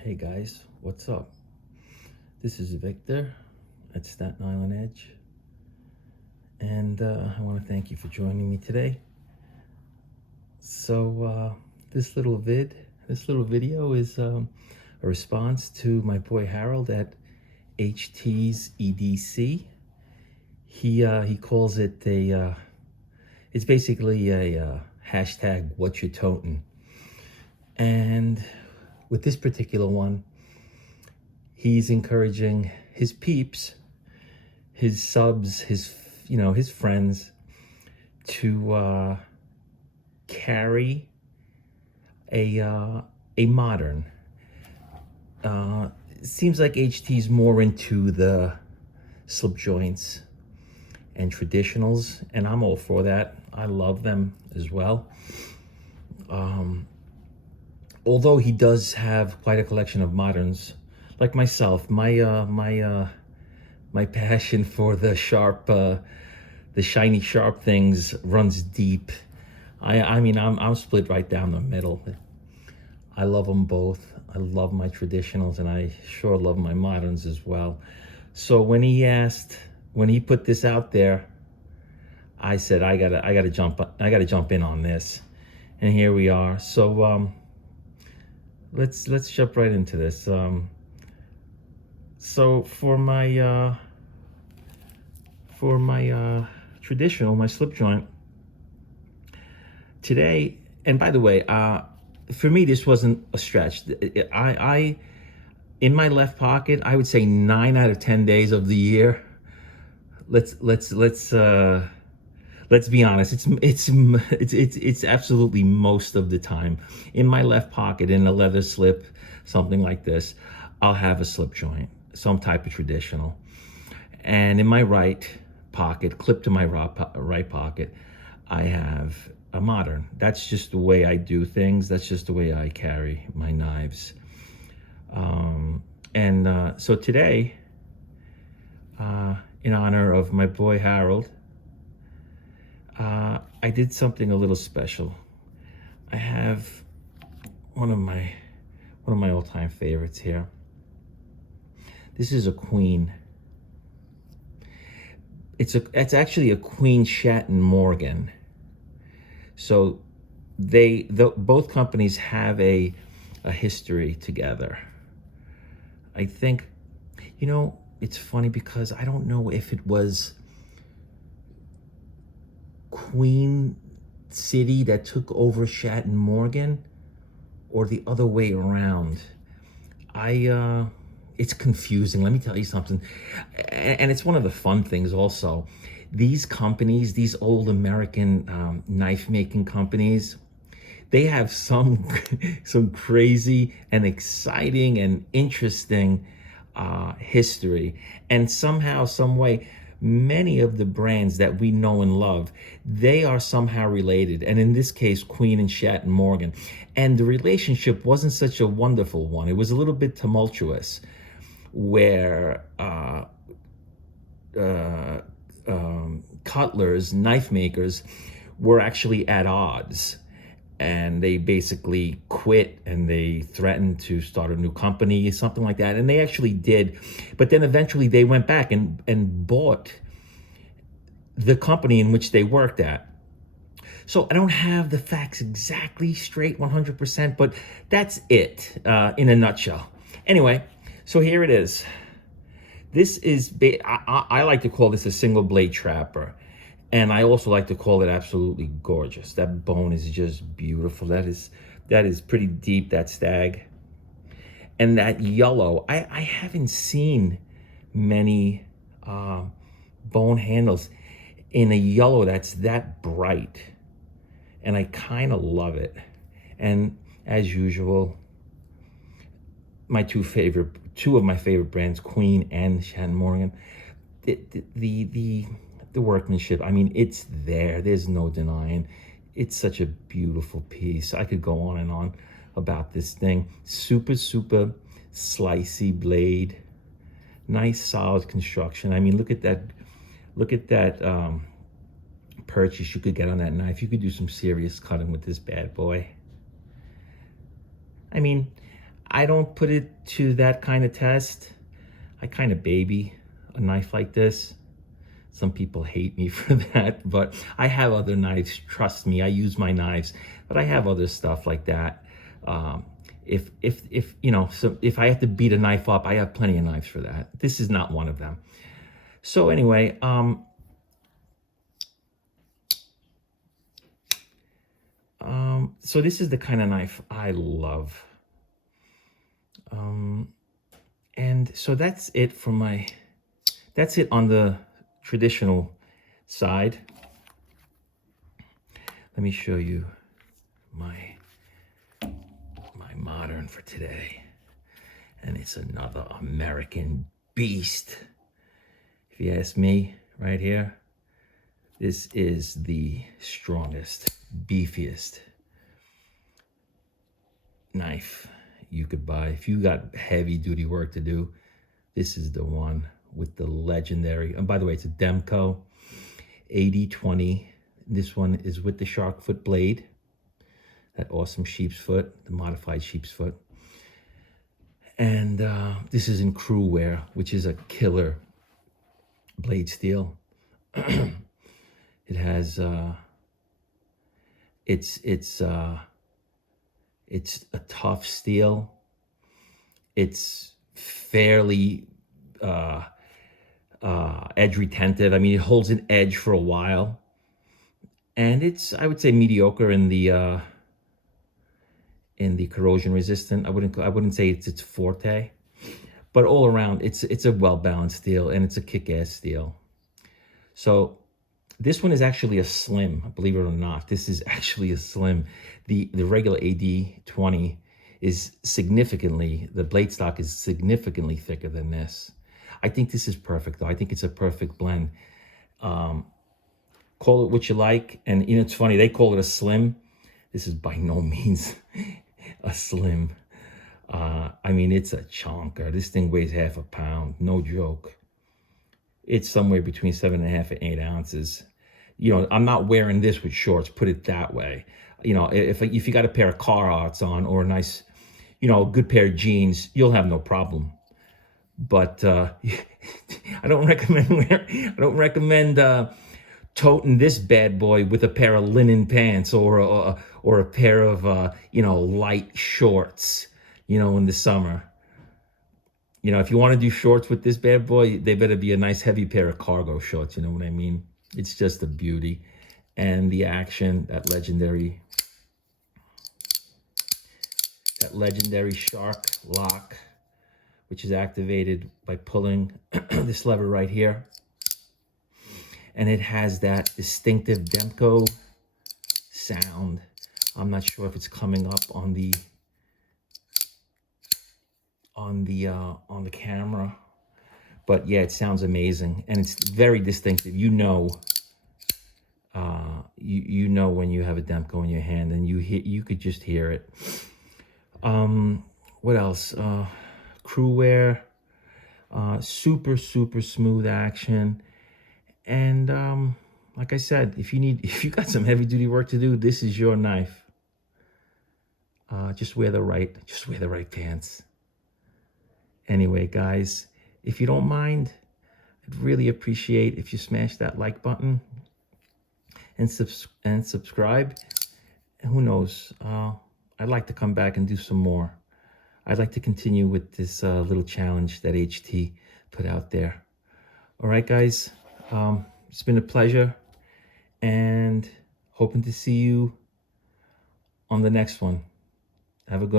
Hey guys, what's up? This is Victor at Staten Island Edge, and I want to thank you for joining me today. So, this this little video is a response to my boy Harold at HT's EDC. He calls it it's basically a hashtag what you totin'. And with this particular one, he's encouraging his peeps, his subs, his friends to carry a modern. It seems like HT's more into the slip joints and traditionals, and I'm all for that. I love them as well. Although he does have quite a collection of moderns, like myself, my passion for the shiny sharp things runs deep. I mean, I'm split right down the middle. I love them both. I love my traditionals, and I sure love my moderns as well. So when he put this out there, I said I gotta jump in on this, and here we are. So let's jump right into this. So for my traditional, my slip joint today, and by the way, for me this wasn't a stretch. I in my left pocket, I would say 9 out of 10 days of the year. Let's be honest. It's absolutely most of the time in my left pocket in a leather slip, something like this. I'll have a slip joint, some type of traditional, and in my right pocket, clipped to my right pocket, I have a modern. That's just the way I do things. That's just the way I carry my knives. So today, in honor of my boy Harold, I did something a little special. I have one of my all-time favorites here. This is a Queen. It's actually a Queen Shatton Morgan. So both companies have a history together. I think, it's funny because I don't know if it was Queen City that took over Shatton Morgan or the other way around. It's confusing. Let me tell you something. And it's one of the fun things also. These companies, these old American knife making companies, they have some some crazy and exciting and interesting history. And somehow, some way, many of the brands that we know and love, they are somehow related. And in this case, Queen and Shatton Morgan. And the relationship wasn't such a wonderful one. It was a little bit tumultuous, where cutlers, knife makers, were actually at odds, and they basically quit and they threatened to start a new company, something like that. And they actually did, but then eventually they went back and bought the company in which they worked at. So I don't have the facts exactly straight 100%, but that's it in a nutshell. Anyway, so here it is. This is, I like to call this a single blade trapper. And I also like to call it absolutely gorgeous. That bone is just beautiful. That is pretty deep, that stag. And that yellow, I haven't seen many bone handles in a yellow that's that bright. And I kind of love it. And as usual, two of my favorite brands, Queen and Shatton Morgan, the workmanship, I mean, it's there. There's no denying. It's such a beautiful piece. I could go on and on about this thing. Super, super slicey blade. Nice, solid construction. I mean, look at that. Look at that purchase you could get on that knife. You could do some serious cutting with this bad boy. I mean, I don't put it to that kind of test. I kind of baby a knife like this. Some people hate me for that, but I have other knives. Trust me, I use my knives, but I have other stuff like that. If you know, so if I have to beat a knife up, I have plenty of knives for that. This is not one of them. So anyway, so this is the kind of knife I love. And so that's it for that's it on the traditional side. Let me show you my modern for today. And it's another American beast. If you ask me, right here, this is the strongest, beefiest knife you could buy. If you got heavy duty work to do, this is the one with the legendary, and by the way, it's a Demko 8020. This one is with the shark foot blade, that awesome sheep's foot, the modified sheep's foot. And this is in crew wear, which is a killer blade steel. It has it's a tough steel. It's fairly edge retentive. I mean, it holds an edge for a while, and it's, I would say, mediocre in the corrosion resistant. I wouldn't say it's its forte, but all around it's a well-balanced steel, and it's a kick-ass steel. So this one is actually a slim, believe it or not. This is actually a slim. The regular AD20 is significantly, the blade stock is significantly thicker than this. I think this is perfect though. I think it's a perfect blend. Call it what you like. And you know, it's funny, they call it a slim. This is by no means a slim. I mean, it's a chonker. This thing weighs half a pound, no joke. It's somewhere between 7.5 and 8 ounces. You know, I'm not wearing this with shorts, put it that way. You know, if you got a pair of Carhartts on, or a nice, you know, a good pair of jeans, you'll have no problem. But I don't recommend toting this bad boy with a pair of linen pants, or a pair of you know, light shorts, you know, in the summer. You know, if you want to do shorts with this bad boy, they better be a nice heavy pair of cargo shorts, you know what I mean? It's just a beauty. And the action, that legendary shark lock, which is activated by pulling this lever right here. And it has that distinctive Demko sound. I'm not sure if it's coming up on the camera, but yeah, it sounds amazing, and it's very distinctive. You know, you know when you have a Demko in your hand, and you could just hear it. What else? Crew wear, super smooth action, and like I said, if you got some heavy duty work to do, this is your knife. Just wear the right pants. Anyway, guys, if you don't mind, I'd really appreciate if you smash that like button and subscribe. And who knows, I'd like to come back and do some more. I'd like to continue with this little challenge that HT put out there. All right, guys, it's been a pleasure, and hoping to see you on the next one. Have a good